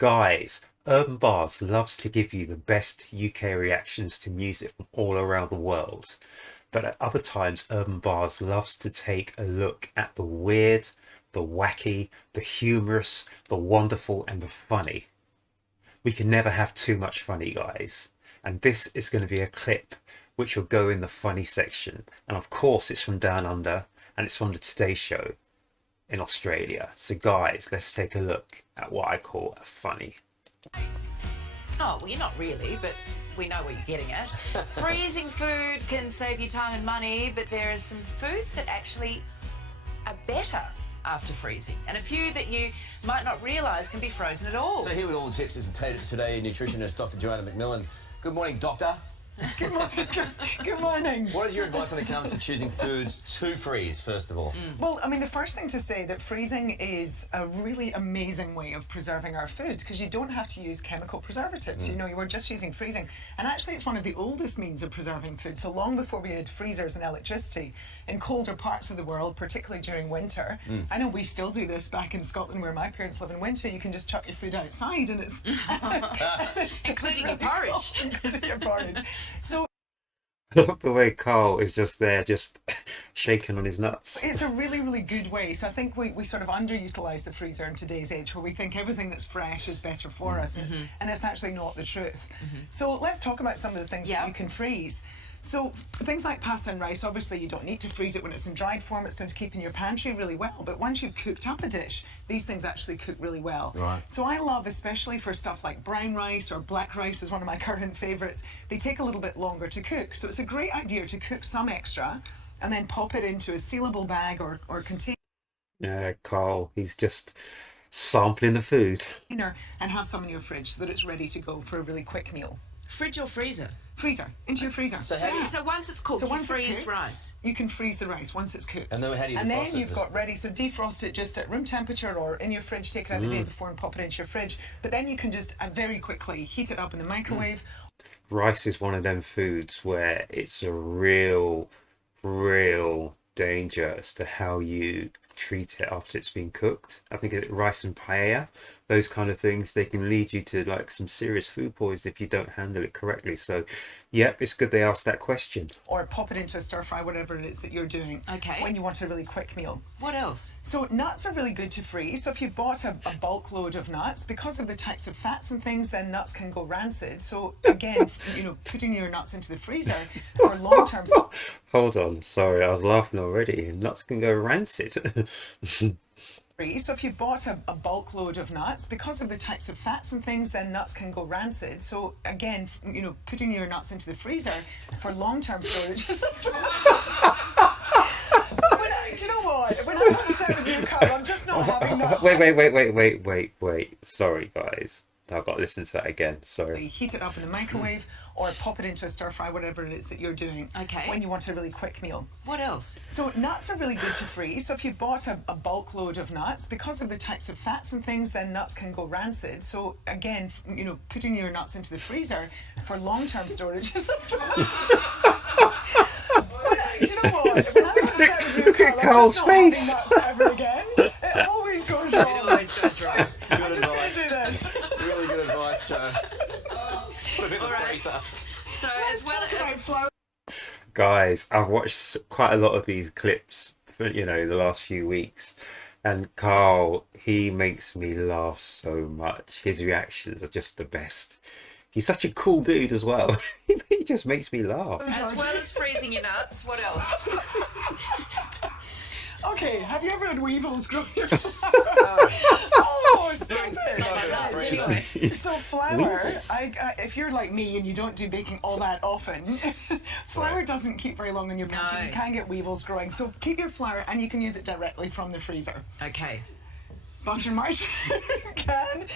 Guys, Urban Barz loves to give you the best UK reactions to music from all around the world. But at other times, Urban Barz loves to take a look at the weird, the wacky, the humorous, the wonderful, and the funny. We can never have too much funny, guys. And this is going to be a clip which will go in the funny section. And of course, it's from Down Under and it's from the Today Show in Australia. So guys, let's take a look at what I call a funny. Oh, well, you're not really, but we know what you're getting at. Freezing food can save you time and money, but there are some foods that actually are better after freezing, and a few that you might not realise can be frozen at all. So here with all the tips is today nutritionist Dr. Joanna McMillan. Good morning, doctor. Good morning. Good morning. What is your advice when it comes to choosing foods to freeze, first of all? Well, I mean, the first thing to say that freezing is a really amazing way of preserving our food because you don't have to use chemical preservatives. You know, you were just using freezing. And actually, it's one of the oldest means of preserving food. So long before we had freezers and electricity, in colder parts of the world, particularly during winter, I know we still do this back in Scotland where my parents live in winter, you can just chuck your food outside and it's... Including your porridge. Including your porridge. So I love the way Karl is just there, just shaking on his nuts. it's a really, really good way. So I think we sort of underutilise the freezer in today's age where we think everything that's fresh is better for us and it's actually not the truth. So let's talk about some of the things that you can freeze. So things like pasta and rice, obviously you don't need to freeze it when it's in dried form. It's going to keep in your pantry really well. But once you've cooked up a dish, these things actually cook really well. Right. So I love, especially for stuff like brown rice or black rice is one of my current favourites, they take a little bit longer to cook. So it's a great idea to cook some extra and then pop it into a sealable bag or container. Yeah, Karl, he's just sampling the food. And have some in your fridge so that it's ready to go for a really quick meal. Fridge or freezer? Freezer, into your freezer. So once it's cooked, So you once it's freeze cooked, rice. you can freeze the rice once it's cooked. And then how do you And defrost then it? you've got ready, so defrost it just at room temperature or in your fridge, take it out the day before and pop it into your fridge. But then you can just very quickly heat it up in the microwave. Rice is one of them foods where it's a real danger as to how you treat it after it's been cooked. I think rice and paella, those kind of things, they can lead you to like some serious food poisoning if you don't handle it correctly. So yep, it's good they asked that question. Or pop it into a stir fry, whatever it is that you're doing. Okay. When you want a really quick meal. What else? So nuts are really good to freeze. So if you bought a bulk load of nuts, because of the types of fats and things, then nuts can go rancid. So again, putting your nuts into the freezer for long-term... Hold on, sorry, I was laughing already. Nuts can go rancid. So if you bought a bulk load of nuts, because of the types of fats and things, then nuts can go rancid. So again, putting your nuts into the freezer for long-term storage. Do you know what? When I'm upset with you, Karl, I'm just not having nuts. Wait. Sorry, guys. I've got to listen to that again. Sorry. Heat it up in the microwave or pop it into a stir fry, whatever it is that you're doing. Okay. When you want a really quick meal. What else? So nuts are really good to freeze. So if you bought a bulk load of nuts, because of the types of fats and things, then nuts can go rancid. So again, putting your nuts into the freezer for long-term storage. Do you know what? When I'm upset with you, Karl, I'm Karl's just not having face. nuts ever again. It always goes wrong. It always goes wrong. I'm just going to do this. Really good advice, Joe. Put it in the freezer. So as well Talk as... about flour. Guys, I've watched quite a lot of these clips, the last few weeks. And Karl, he makes me laugh so much. His reactions are just the best. He's such a cool dude as well. He just makes me laugh. As well as freezing your nuts, what else? Okay, have you ever had weevils growing your flour? Oh, stop it! Anyway, so flour, if you're like me and you don't do baking all that often, flour doesn't keep very long in your pantry. No. You can get weevils growing. So keep your flour and you can use it directly from the freezer. Okay. Butter and margarine can.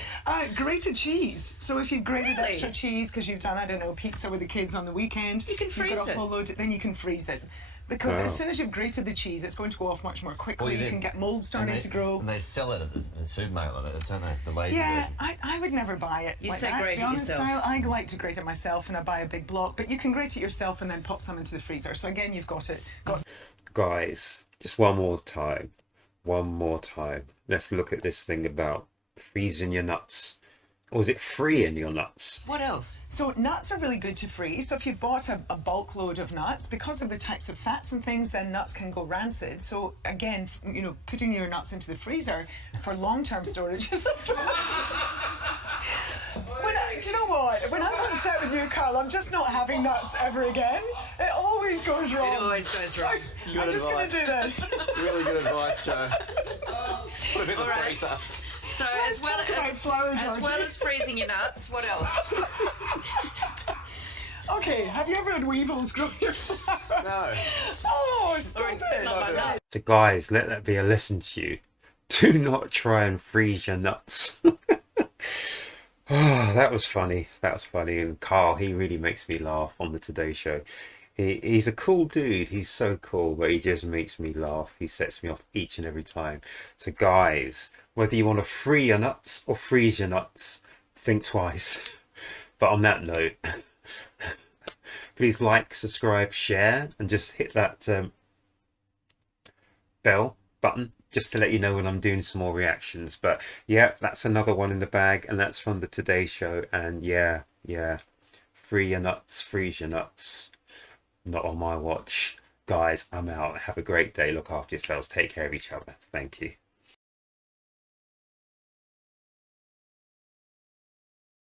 Grated cheese. So if you've grated Really? extra cheese because you've done, I don't know, pizza with the kids on the weekend, You can you've freeze got a it. whole load, then you can freeze it. Because Wow. as soon as you've grated the cheese, it's going to go off much more quickly. You can get mould starting to grow. And they sell it at the supermarket, don't they? The lazy Yeah, version. I would never buy it. You like say that, grate to be it honest. yourself. I like to grate it myself and I buy a big block, but you can grate it yourself and then pop some into the freezer. So again, you've got it. Guys, just one more time. Let's look at this thing about freezing your nuts. Or is it free in your nuts? What else? So nuts are really good to freeze. So if you've bought a bulk load of nuts, because of the types of fats and things, then nuts can go rancid. So again, you know, putting your nuts into the freezer for long-term storage is do you know what? When I'm on set with you, Karl, I'm just not having nuts ever again. It always goes wrong. It always goes wrong. I'm just going to do this. Really good advice, Joe. Put it in the All right. freezer. So Let's talk about flour, as well Georgie. as freezing your nuts, what else? Okay, have you ever had weevils growing your flour? No. Oh, stop it. Not like that. So guys, let that be a lesson to you. Do not try and freeze your nuts. Oh, that was funny. That was funny. And Karl, he really makes me laugh on the Today Show. He's a cool dude. He's so cool, but he just makes me laugh. He sets me off each and every time. So guys, whether you want to free your nuts or freeze your nuts, think twice. But on that note, please like, subscribe, share, and just hit that bell button just to let you know when I'm doing some more reactions. But yeah, that's another one in the bag, and that's from the Today Show. And yeah, free your nuts, freeze your nuts. Not on my watch. Guys, I'm out. Have a great day. Look after yourselves. Take care of each other. Thank you.